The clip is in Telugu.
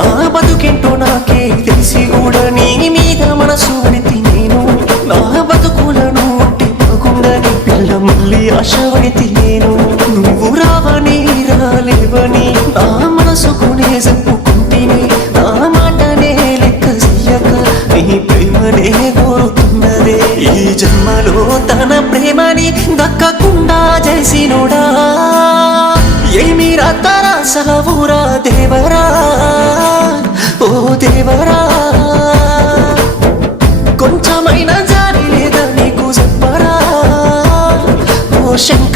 నా బతుకేంటో నాకే తెలిసి కూడా నీ మీద మనసు పడితే నేను నా బతుకులను ఉంటే బాగుండని పిల్ల మళ్ళీ ఆశపడితే నేను నువ్వు రావని రాలేవని నా మనసుకునే చెప్పుకుంటేనే నా మాటనే లెక్క చెయ్యక నీ ప్రేమనే కోరుతున్నదే ఈ జన్మలో తన ప్రేమని దక్కకుండా చేసినోడా ఏమి రాతారా సావురా దేవరా ఓ దేవరా కొంచెమైనా జాలి లేదా నీకు చెప్పరా ఓ శంకర